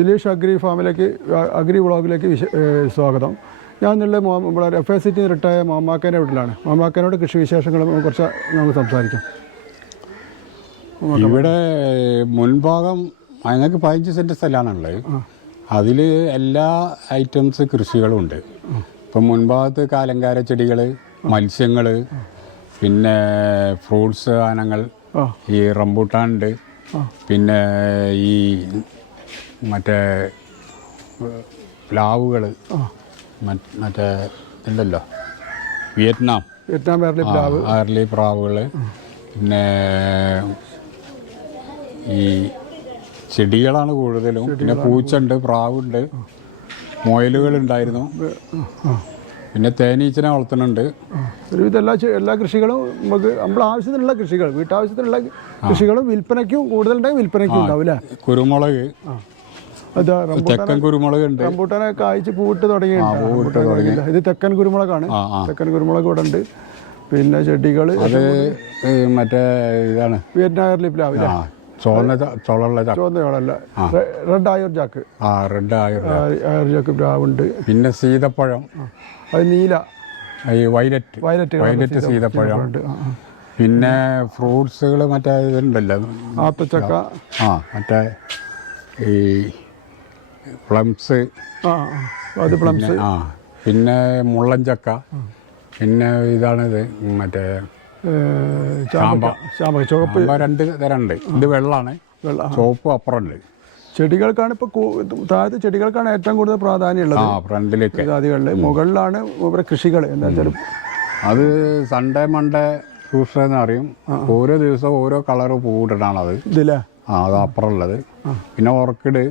Dileesh agri ഫാമിലേക്ക് agri വ്ളോഗിലേക്ക് സ്വാഗതം. ഞാൻ ഇന്നലെ നമ്മുടെ FACT റിട്ടയർ മാമാക്കാൻ്റെ വീട്ടിലാണ്. മാമാക്കാനോട് കൃഷി വിശേഷങ്ങളും കുറച്ച് നമുക്ക് സംസാരിക്കാം. ഇവിടെ മുൻഭാഗം ഞങ്ങൾക്ക് 15 സെൻറ്റ് സ്ഥലമാണുള്ളത്. അതിൽ എല്ലാ ഐറ്റംസ് കൃഷികളും ഉണ്ട്. ഇപ്പം മുൻഭാഗത്ത് അലങ്കാര ചെടികൾ, മത്സ്യങ്ങൾ, പിന്നെ ഫ്രൂട്ട്സ് സാധനങ്ങൾ, ഈ റംബൂട്ടാൻ ഉണ്ട്, പിന്നെ ഈ മറ്റേ പ്ലാവുകൾ, മറ്റേ ഉണ്ടല്ലോ വിയറ്റ്നാം അർലി പ്രാവുകൾ, പിന്നെ ഈ ചെടികളാണ് കൂടുതലും. പിന്നെ പൂച്ചുണ്ട്, പ്രാവുണ്ട്, മുയലുകളുണ്ടായിരുന്നു, പിന്നെ തേനീച്ചനെ വളർത്തുന്നുണ്ട്. ഒരുവിധം എല്ലാ കൃഷികളും നമുക്ക് നമ്മുടെ ആവശ്യത്തിനുള്ള കൃഷികൾ, വീട്ടാവശ്യത്തിനുള്ള കൃഷികളും വിൽപ്പനയ്ക്കും കൂടുതലുണ്ടെങ്കിൽ വിൽപ്പനയ്ക്കും ഉണ്ടാവും അല്ലേ. കുരുമുളക്, തെക്കൻ കുരുമുളക് ഉണ്ട്. റംബൂട്ടാനെ കായ്ച്ച് പൂവിട്ട് തുടങ്ങിയിട്ടുണ്ട്. ഇത് തെക്കൻ കുരുമുളകാണ്. തെക്കൻ കുരുമുളക് ഇവിടെ ഉണ്ട്. പിന്നെ ചെടികൾ അത് മറ്റേ ഇതാണ് വിയറ്റ്നാം അർലി പ്ലാവ്, ചുവന്ന ചോളല്ല, red Ayur jack, Ayur jack പ്ലാവുണ്ട്. പിന്നെ സീതപ്പഴം, അത് നീല, വയലറ്റ് സീതപ്പഴം. പിന്നെ ഫ്രൂട്ട്സുകൾ മറ്റേ ഇതുണ്ടല്ലോ ആത്തച്ചക്ക, മറ്റേ ഈ പ്ലംസ്, അത് പ്ലംസ്. പിന്നെ മുള്ളൻചക്ക, പിന്നെ ഇതാണിത് മറ്റേ ചുവപ്പ്, 2 തരമുണ്ട്. ഇത് വെള്ളമാണ്, ചുവപ്പ് അപ്പുറമുണ്ട്. ചെടികൾക്കാണ് ഇപ്പോൾ താഴത്തെ ചെടികൾക്കാണ് ഏറ്റവും കൂടുതൽ പ്രാധാന്യമുള്ളത്. ഫ്രണ്ടിലേക്ക് ജാതികളിൽ മുകളിലാണ് ഇവിടെ കൃഷികൾ. എന്താ വെച്ചാൽ അത് സൺഡേ മൺഡേ ട്യൂസ്ഡേ എന്ന് പറയും. ഓരോ ദിവസവും ഓരോ കളറ് പൂവിട്ടിട്ടാണത് ഇതില്ലേ. അത് അപ്പുറമുള്ളത്. പിന്നെ ഓർക്കിഡ്,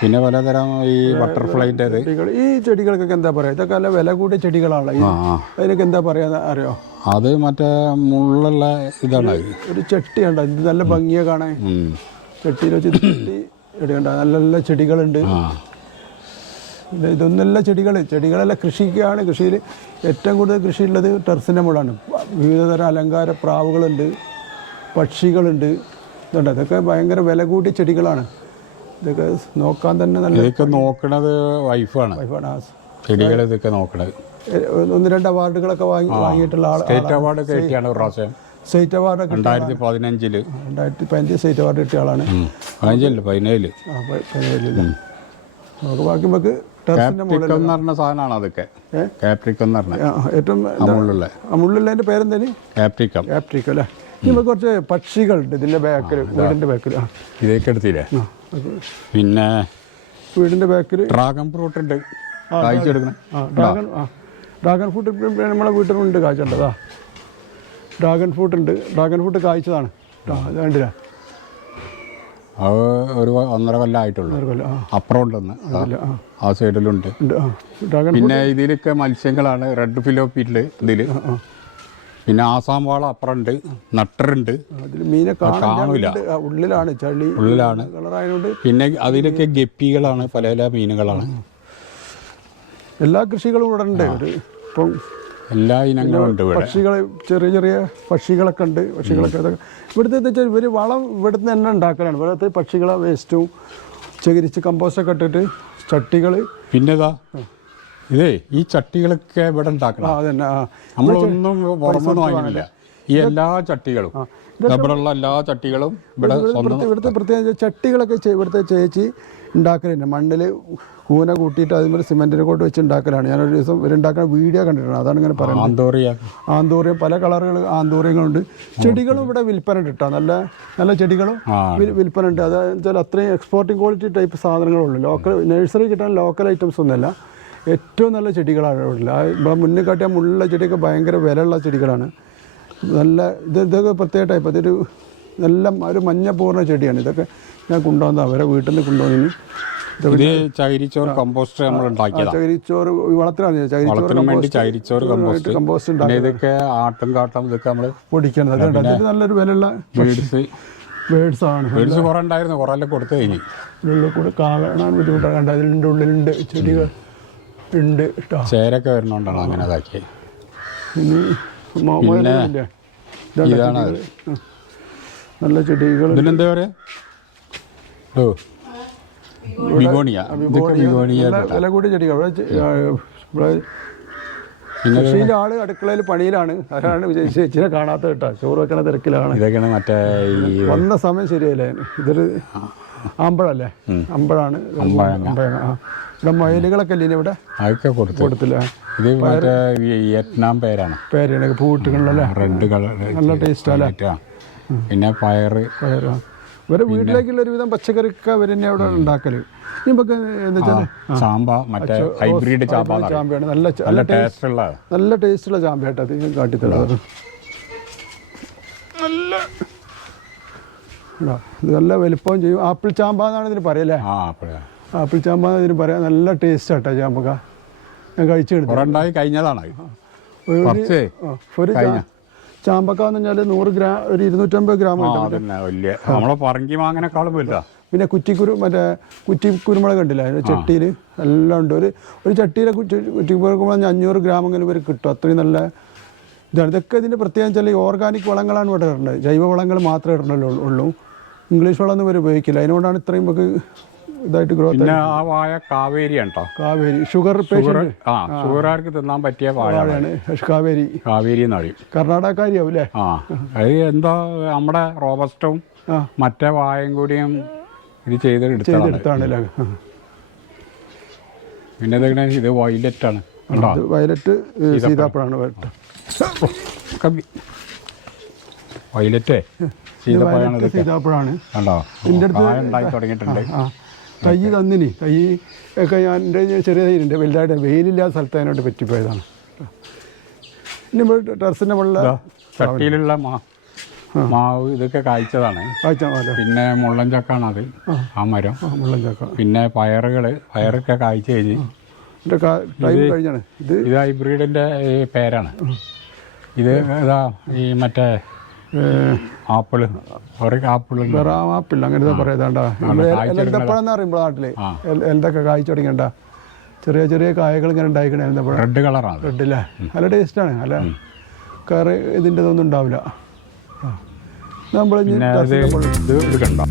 പിന്നെ പലതരം ഈ ബട്ടർഫ്ലൈൻ്റെ ചെടികൾ. ഈ ചെടികൾക്കൊക്കെ എന്താ പറയുക? ഇതൊക്കെ നല്ല വില കൂടിയ ചെടികളാണ്. അതിനൊക്കെ എന്താ പറയാ അറിയോ? അത് മറ്റേ മുള്ളുള്ള ഇതാണ്. ഒരു ചട്ടിയുണ്ട്, ഇത് നല്ല ഭംഗിയെ കാണാൻ. ചട്ടിയിൽ വെച്ച് ചെടിയുണ്ട്, നല്ല നല്ല ചെടികളുണ്ട്. ഇതൊന്നല്ല ചെടികളെല്ലാം കൃഷിക്കാണ്. കൃഷിയിൽ ഏറ്റവും കൂടുതൽ കൃഷിയുള്ളത് ടെറസിൻ്റെ മുകളാണ്. വിവിധതരം അലങ്കാര പ്രാവുകളുണ്ട്, പക്ഷികളുണ്ട്. ഇതുണ്ട്, ഇതൊക്കെ ഭയങ്കര വില കൂടിയ ചെടികളാണ്. ഇതൊക്കെ നോക്കാൻ തന്നെ നല്ല. ഇതൊക്കെ നോക്കണത് വൈഫാണ്. ചെടികൾ ഇതൊക്കെ നോക്കണത്. 1-2 അവാർഡുകളൊക്കെ വാങ്ങിയിട്ടുള്ള സ്റ്റേറ്റ് അവാർഡ് കിട്ടിയാണ് ഒരു പ്രാവശ്യം. സ്റ്റേറ്റ് അവാർഡ് 2015 സ്റ്റേറ്റ് അവാർഡ് കിട്ടിയ ആളാണ്. 17 നമുക്ക് ബാക്കി നമുക്ക് പറഞ്ഞ സാധനമാണ് അതൊക്കെ. കാപ്രിക്കം എന്ന് പറഞ്ഞ ഏറ്റവും മുള്ളുള്ളതിൻ്റെ പേരെന്തേന്? കാപ്രിക്കം അല്ലേ. നമുക്ക് കുറച്ച് പക്ഷികളുണ്ട് ഇതിൻ്റെ ബാക്കിൽ, വീടിൻ്റെ ബാക്കിൽ. ഇതൊക്കെ എടുത്തില്ലേ? പിന്നെ വീടിൻ്റെ ബാക്കിൽ ഡ്രാഗൺ ഫ്രൂട്ട് ഉണ്ട്, ഡ്രാഗൺ ഫ്രൂട്ട് നമ്മളെ വീട്ടിലുണ്ട്, കായ്ച്ചുണ്ടതാ. ഡ്രാഗൺ ഫ്രൂട്ട് ഉണ്ട്. ഡ്രാഗൺ ഫ്രൂട്ട് കായ്ച്ചതാണ്. കണ്ടില്ല, അത് ഒരു 1.5 കൊല്ലം ആയിട്ടുള്ളൂ. അപ്പുറം ഉണ്ടെന്ന് ആ സൈഡിലുണ്ട്. പിന്നെ ഇതിലൊക്കെ മത്സ്യങ്ങളാണ്. റെഡ് ഫിലോപ്പിയില് ഇതില്. പിന്നെ ആസാം വാള അപ്പുറമുണ്ട്, നട്ടറുണ്ട്. മീനെ കാണൂല, ഉള്ളിലാണ്, ചളി ഉള്ളിലാണ്. കളറായതുകൊണ്ട്. പിന്നെ അതിലൊക്കെ ഗപ്പികളാണ്, പല പല മീനുകളാണ്. എല്ലാ കൃഷികളും ഇവിടെ ഉണ്ട്. ഇപ്പം എല്ലാ ഇനങ്ങളും ഉണ്ട് ഇവിടെ. പക്ഷികൾ, ചെറിയ ചെറിയ പക്ഷികളൊക്കെ ഉണ്ട്. പക്ഷികളൊക്കെ ഇവിടുത്തെ വെച്ചാൽ ഇവർ വളം ഇവിടുന്ന് തന്നെ ഉണ്ടാക്കലാണ്. ഇവിടുത്തെ പക്ഷികളെ വേസ്റ്റും ശേഖരിച്ച് കമ്പോസ്റ്റൊക്കെ ഇട്ടിട്ട് ചട്ടികൾ. പിന്നെതാ ഇതേ ഈ ചട്ടികളൊക്കെ ഇവിടെ ഉണ്ടാക്കണം. അതന്നെ, നമ്മളൊന്നും പുറമൊന്നും വാങ്ങില്ല. ഈ എല്ലാ ചട്ടികളും, ഇവിടെയുള്ള എല്ലാ ചട്ടികളും ഇവിടെ ഇവിടുത്തെ പ്രത്യേക ചട്ടികളൊക്കെ ഇവിടുത്തെ ചേച്ചി ഉണ്ടാക്കലുണ്ട്. മണ്ണിൽ കൂന കൂട്ടിയിട്ട് അതുപോലെ സിമെൻറ്റിനെ കൊണ്ട് വെച്ച് ഉണ്ടാക്കലാണ്. ഞാനൊരു ദിവസം ഇവരുണ്ടാക്കുന്ന വീഡിയോ കണ്ടിട്ടുണ്ട്. അതാണ് ഇങ്ങനെ പറയുന്നത്. ആന്തൂറിയം, പല കളറുകൾ ആന്തൂറിയങ്ങളുണ്ട്. ചെടികളും ഇവിടെ വിൽപ്പന ഉണ്ട് കേട്ടോ. നല്ല നല്ല ചെടികളും വിൽപ്പന ഉണ്ട്. അതെന്ന് അത്രയും എക്സ്പോർട്ടിംഗ് ക്വാളിറ്റി ടൈപ്പ് സാധനങ്ങളുള്ളൂ. ലോക്കൽ നഴ്സറി കിട്ടാൻ ലോക്കൽ ഐറ്റംസ് ഒന്നുമല്ല. ഏറ്റവും നല്ല ചെടികളാണ് ഇവിടെ. ഇവിടെ മുന്നേ കാട്ടിയ മുള്ള ചെടിയൊക്കെ ഭയങ്കര വിലയുള്ള ചെടികളാണ്. നല്ല ഇതൊക്കെ പ്രത്യേക ടൈപ്പ്. അതൊരു നല്ല ഒരു മഞ്ഞ പൂർണ്ണ ചെടിയാണ്. ഇതൊക്കെ ഞാൻ കൊണ്ടുവന്നത് അവരെ വീട്ടിൽ നിന്ന് കൊണ്ടുവന്നു. ചകിരിച്ചോറ് കമ്പോസ്റ്റ് നമ്മൾ ഉണ്ടാക്കിയതാണ്. ചകിരിച്ചോറ് വളത്തിലാണ്. ചകിരിച്ചോറ് കമ്പോസ്റ്റ് ഇതൊക്കെ ആട്ടും കാട്ടം ഇതൊക്കെ നമ്മൾ പൊടിക്കുന്നത്. അതൊക്കെ നല്ലൊരു വിലയുള്ള ബേഡ്സ് ആണ്. ബേഡ്സ് കുറെ ഉണ്ടായിരുന്നു, കുറെ കൊടുത്തു കഴിഞ്ഞു. ഉള്ളിൽ കൂടെ കാണാൻ ബുദ്ധിമുട്ടാണ്. കണ്ട അതിൻ്റെ ഉള്ളിലുണ്ട് ചെടികൾ ഉണ്ട്. ചേരൊക്കെ വരുന്നോണ്ടാണ് അങ്ങനെ ഇതാക്കിയത്. ഇതാണ് നല്ല ചെടികൾ. ഇതിനെന്താ പറയാ? ബിഗോണിയ ഇതൊക്കെ ബിഗോണിയ വില കൂടിയ ചെടികൾ ഇവിടെ പിന്നെ കൃഷിയിലെ ആള് അടുക്കളയിൽ പണിയിലാണ്. അതാണ് ചേച്ചിനെ കാണാത്ത കേട്ടോ, ചോറ് വെക്കണ തിരക്കിലാണ്. ഇതൊക്കെയാണ് മറ്റേ ഈ വന്ന സമയം ശരിയല്ലേ. ഇതൊരു ആമ്പഴല്ലേ, അമ്പഴാണ്. ഇവിടെ മയിലുകളൊക്കെ അല്ലേ ഇവിടെ അതൊക്കെ കൊടുത്തില്ല. ഇത് മറ്റേ വിയറ്റ്നാം പേരാണ്, പൂട്ടുകളിലല്ലേ, റെഡ് കളർ നല്ല ടേസ്റ്റ് അല്ലേ. പിന്നെ പയറ് ഇവരെ വീട്ടിലേക്കുള്ള ഒരുവിധം പച്ചക്കറിയൊക്കെ അവർ തന്നെ അവിടെ ഉണ്ടാക്കല്. നമുക്ക് എന്താ വെച്ചാൽ ചാമ്പ, മറ്റേ ഹൈബ്രിഡ് ചാമ്പയാണ്. നല്ല ടേസ്റ്റുള്ള ചാമ്പയായിട്ട് അത് കാട്ടിത്തരാം. ഇത് നല്ല വലുപ്പവും ചെയ്യും. ആപ്പിൾ ചാമ്പ എന്നാണ് ഇതിന് പറയല്ലേ. ആപ്പിൾ ചാമ്പ ഇതിന് പറയാം. നല്ല ടേസ്റ്റ് ആട്ടോ ചാമ്പക്ക. ഞാൻ കഴിച്ചെടുത്തു കഴിഞ്ഞതാണ്. ഒരു ചാമ്പക്ക എന്ന് പറഞ്ഞാൽ 100 ഗ്രാം, ഒരു 250 ഗ്രാം ഉണ്ട്. നമ്മളെ പറങ്കി മാങ്ങനെക്കാളും വലുതാ. പിന്നെ കുറ്റിക്കുരുമുളക് കണ്ടില്ല ചട്ടിയിൽ എല്ലാം ഉണ്ട്. ഒരു ചട്ടിയിലെ കുറ്റിക്കുരുമുളക് 500 ഗ്രാം അങ്ങനെ ഇവർ കിട്ടും. അത്രയും നല്ല ഇതാണ്. ഇതൊക്കെ ഇതിൻ്റെ പ്രത്യേകം വെച്ചാൽ ഈ ഓർഗാനിക് വളങ്ങളാണ് ഇവിടെ ഇടേണ്ടത്. ജൈവ വളങ്ങൾ മാത്രമേ ഇടണുള്ളൂ. ഇംഗ്ലീഷ് വളമൊന്നും ഇവർ ഉപയോഗിക്കില്ല. അതിനോടാണ് ഇത്രയും നമുക്ക് ഇതായിട്ട് ഗ്രോത്ത്. പിന്നെ ആ വാഴ കാവേരിയാണ് കേട്ടോ. കാവേരി ഷുഗറുകാർക്ക് തിന്നാൻ പറ്റിയ വാഴയാണ് കാവേരി. കാവേരി എന്ന് പറയും. കർണാടകക്കാരിയാവും അല്ലേ. അത് എന്താ നമ്മുടെ റോബസ്റ്റും മറ്റേ വാഴയും കൂടിയും ഇത് ചെയ്തെടുത്താണല്ലേ. പിന്നെ ഇത് വയലറ്റ് ആണ്. വയലറ്റ് സീതാപ്പഴാണ്. വയലറ്റ് സീതാപ്പഴാണ്. എൻ്റെ അടുത്ത് തൈ തന്നിനി. തൈ ഒക്കെ ഞാൻ എൻ്റെ ചെറിയ തൈയുണ്ട്, വലുതായിട്ട് വെയിലില്ലാത്ത സ്ഥലത്ത് അതിനോട്ട് പറ്റിപ്പോയതാണ്. ഇനി നമ്മൾ ടെറസിൻ്റെ മുകളിൽ ചട്ടിയിലുള്ള മാവ് ഇതൊക്കെ കായ്ച്ചതാണ്. പിന്നെ മുള്ളൻ ചക്കാണ് അത്, ആ മരം മുള്ളൻ ചക്ക. പിന്നെ പയറൊക്കെ കായ്ച്ചു കഴിഞ്ഞ് കഴിഞ്ഞാണ്. ഇത് ഹൈബ്രിഡിൻ്റെ പേരാണ്. ഇത് ഇതാ ഈ മറ്റേ ആപ്പിള് ആപ്പിൾ അങ്ങനത്തെ പറയാതാണ്ട. എന്തപ്പഴം അറിയുമ്പോൾ നാട്ടില് എന്തൊക്കെ കായ്ച്ചു തുടങ്ങിയണ്ട ചെറിയ ചെറിയ കായകൾ ഇങ്ങനെ ഉണ്ടായിക്കണേ. എന്തപ്പഴം റെഡ് കളറാണ്. റെഡ് അല്ലേ, നല്ല ടേസ്റ്റാണ്. നല്ല കറി ഇതിൻ്റെ ഇതൊന്നും ഉണ്ടാവില്ല. നമ്മൾ കണ്ടോ